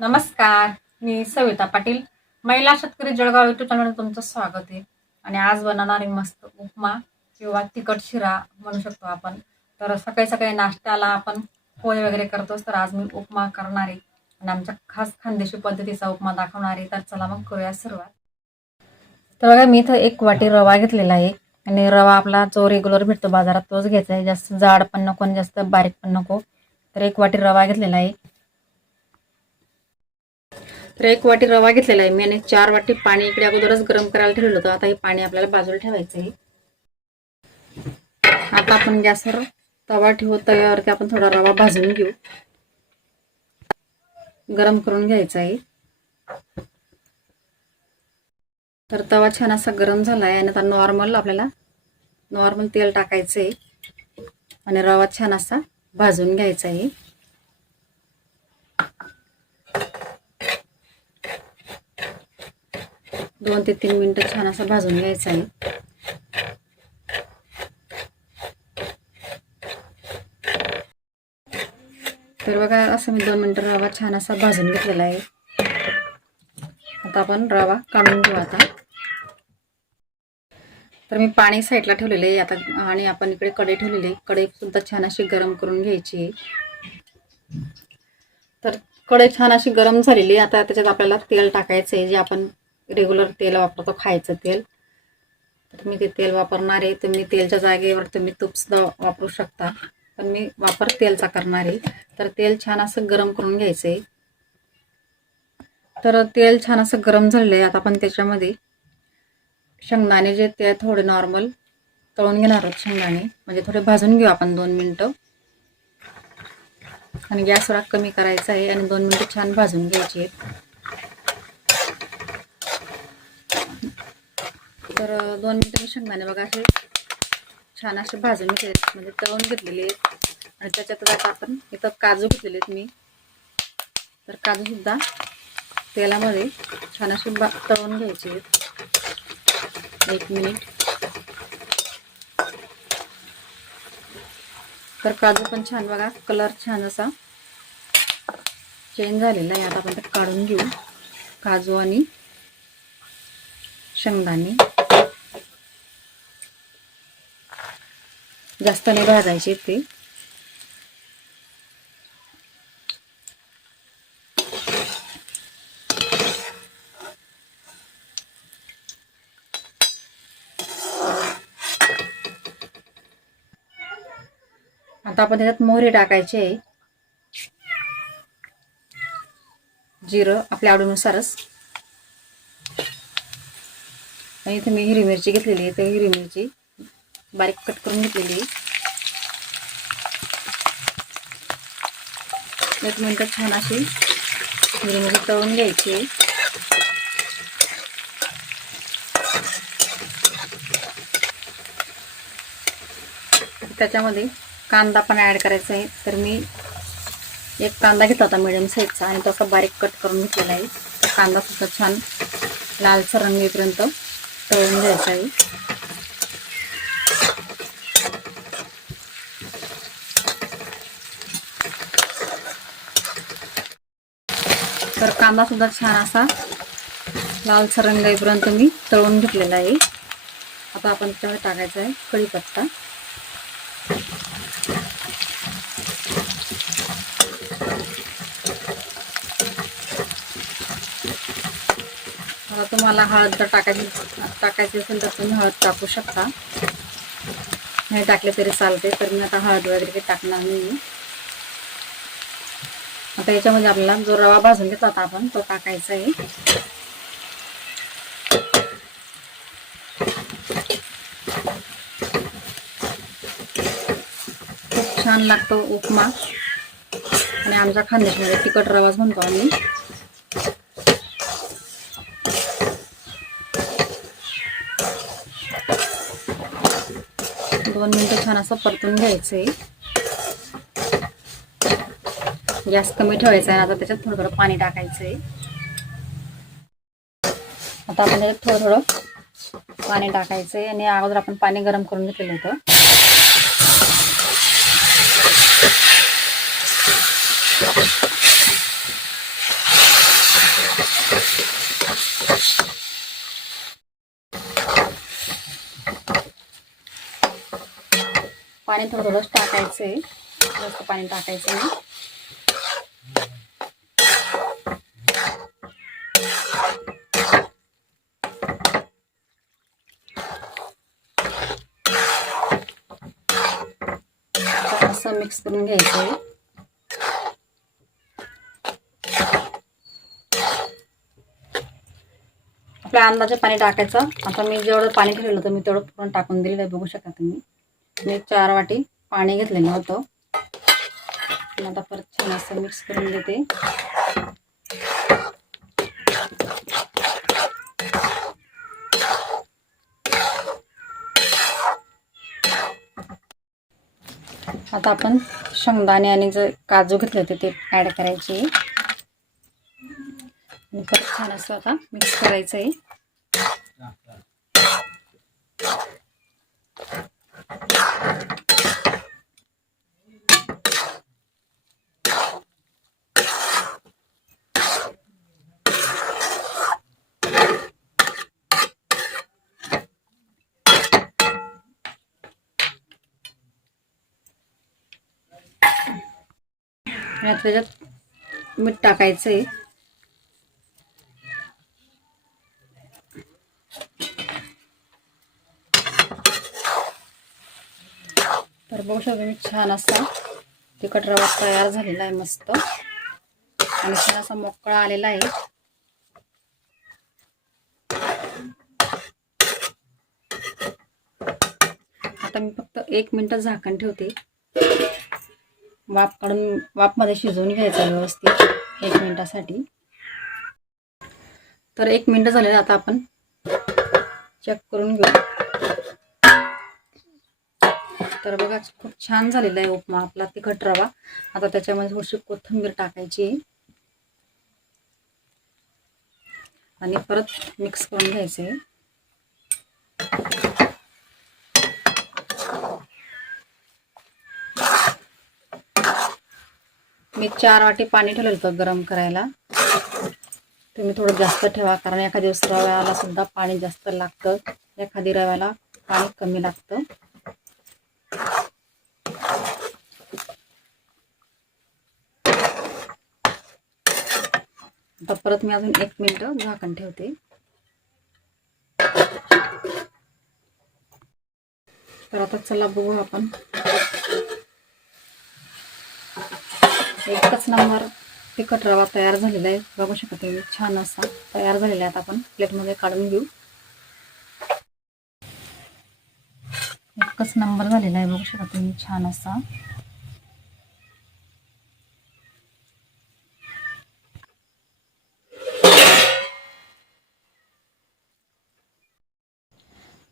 नमस्कार मी सविता पाटील. महिला शेतकरी जळगाव युट्यूब चॅनलवर तुमचं स्वागत आहे. आणि आज बनवणारी मस्त उपमा किंवा तिखट शिरा म्हणू शकतो आपण. तर सकाळी सकाळी नाश्त्याला आपण पोहे वगैरे करतोच तर आज मी उपमा करणार आहे. आणि आमच्या खास खानदेशी पद्धतीचा उपमा दाखवणार आहे. तर चला मग करूया सुरुवात. तर बघा मी इथं एक वाटी रवा घेतलेला आहे. आणि रवा आपला जो रेग्युलर भेटतो बाजारात तोच घ्यायचा आहे. जास्त जाड पण नको आणि जास्त बारीक पण नको. तर एक वाटी रवा घेतलेला आहे. तर एक वाटी रवा घेतलेला आहे मी आणि चार वाटी पाणी इकडे अगोदरच गरम करायला ठेवलं होतं. आता हे पाणी आपल्याला बाजूला ठेवायचं आहे. आता आपण गॅसवर तवा ठेवू तव्यावरती आपण थोडा रवा भाजून घेऊ. गरम करून घ्यायचा आहे. तर तवा छान असा गरम झाला आहे आणि आता नॉर्मल आपल्याला नॉर्मल तेल टाकायचं आहे. आणि रवा छान असा भाजून घ्यायचा आहे. दोन ते तीन मिनटं छान असं भाजून घ्यायचं आहे. तर बघा असं मी दोन मिनटं रवा छान असा भाजून घेतलेला आहे. आता आपण रवा काढून घेऊ आता. तर मी पाणी साईडला ठेवलेले आहे आता आणि आपण इकडे कढई ठेवलेली आहे. कढई सुद्धा छान अशी गरम करून घ्यायची आहे. तर कढई छान अशी गरम झालेली आहे. आता त्याच्यात आपल्याला तेल टाकायचं आहे जे आपण रेग्युलर तेल वापरतो खायचं तेल. तर मी ते तेल वापरणार आहे तुम्ही तेलच्या जागेवर तुम्ही तूपसुद्धा वापरू शकता. पण मी वापर तेलचा करणार. आहे तर तेल छान असं गरम करून घ्यायचं. आहे तर तेल छान असं गरम झालेलं आहे आता आपण त्याच्यामध्ये. शेंगदाणे जे ते थोडे नॉर्मल तळून घेणार आहोत शेंगदाणे. म्हणजे थोडे भाजून घेऊ आपण दोन मिनटं. आणि गॅस थोडा कमी करायचा आहे आणि दोन मिनटं छान भाजून घ्यायची आहेत. तर दोन मिनटं मी शेंगदाणे बघा असे छान असे भाजून घेतले म्हणजे तळून घेतलेले आहेत. आणि त्याच्यात आता आपण इथं काजू घेतलेले आहेत मी. तर काजूसुद्धा तेलामध्ये छान असे बा तळून घ्यायचे आहेत. एक मिनिट. तर काजू पण छान बघा कलर छान असा चेंज झालेला आहे. आता आपण ते काढून घेऊ. काजू आणि शेंगदाणे. जास्त नाही भाजायचे ते. आता आपण त्याच्यात मोहरी टाकायची आहे. जिरं आपल्या आवडीनुसारच. आणि इथे मी हिरवी मिरची घेतलेली आहे तर हिरवी मिरची. बारीक कट करून घेतलेली. एक मिनटं छान अशी हिरवी तळून घ्यायची. त्याच्यामध्ये कांदा पण ॲड करायचा आहे. तर मी एक कांदा घेतला होता मिडियम साईजचा आणि तो असा बारीक कट करून घेतलेला आहे. कांदा सुद्धा छान लालसर रंग येईपर्यंत तळून घ्यायचा आहे. तर कांदा सुद्धा छान असा लालसर रंग येईपर्यंत मी तळून घेतलेला आहे. आता आपण त्यावर टाकायचा आहे कढीपत्ता. आता तुम्हाला हळद जर टाकायची टाकायची असेल तर तुम्ही हळद टाकू शकता. नाही टाकले तरी चालते तर मी आता हळद वगैरे काही टाकणार नाही आता याच्यामध्ये आपल्याला जो रवा भाजून घेतला होता आपण तो टाकायचा आहे. खूप छान लागतो उपमा. आणि आमच्या खानदेशमध्ये तिखट रवाच म्हणतो आम्ही. दोन मिनटं छान असं परतून घ्यायचं आहे गॅस कमी ठेवायचा आहे. आता त्याच्यात थोडं थोडं पाणी टाकायचं आहे आता आपण त्याच्यात थोडं थोडं पाणी टाकायचं आहे आणि अगोदर आपण पाणी गरम करून घेतलेलं होतं. पाणी थोडं थोडंच टाकायचं आहे जास्त पाणी टाकायचं नाही. असं मिक्स करून घ्यायचं. आहे आपल्या अंदाजे पाणी टाकायचं. आता मी जेवढं पाणी ठेवलं होतं मी तेवढं पूर्ण टाकून दिलेलं आहे बघू शकता तुम्ही. मी चार वाटी पाणी घेतलेलं होतं. आता परत छान असं मिक्स करून देते आता आपण शेंगदाणे आणि जे काजू घेतले होते ते ॲड करायचे. आणि छान असं आता मिक्स करायचं आहे आणि आता त्याच्यात मीठ टाकायचं आहे तर बघू शकतो मी छान असा तिखट रवा तयार झालेला आहे मस्त. आणि छान असा मोकळा आलेला आहे. आता मी फक्त एक मिनटं झाकण ठेवते. वाफ काढून वाफमध्ये शिजवून घ्यायचं आहे व्यवस्थित एक मिनिटासाठी. तर एक मिनिट झालेलं आता आपण चेक करून घेऊ. तर बघा खूप छान झालेला आहे उपमा आपला तिखट रवा. आता त्याच्यामध्ये थोडीशी कोथिंबीर टाकायची. आहे आणि परत मिक्स करून घ्यायचं. आहे मी चार वाटी पाणी ठेवलं होतं गरम करायला. तुम्ही थोडं जास्त ठेवा कारण एखाद्या दिवस रव्याला सुद्धा पाणी जास्त लागतं. एखादी रव्याला पाणी कमी लागतं. आता परत मी अजून एक मिनिट झाकण ठेवते. तर आता चला बघू आपण. एकच नंबर तिखट रवा तयार झालेला आहे. बघू शकता तुम्ही छान असा तयार झालेला आहे आता आपण. प्लेटमध्ये काढून घेऊ. एकच नंबर झालेला आहे. बघू शकता तुम्ही छान असा.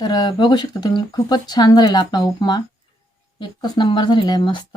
तर बघू शकता तुम्ही खूपच छान झालेला आपला उपमा. एकच नंबर झालेला आहे मस्त.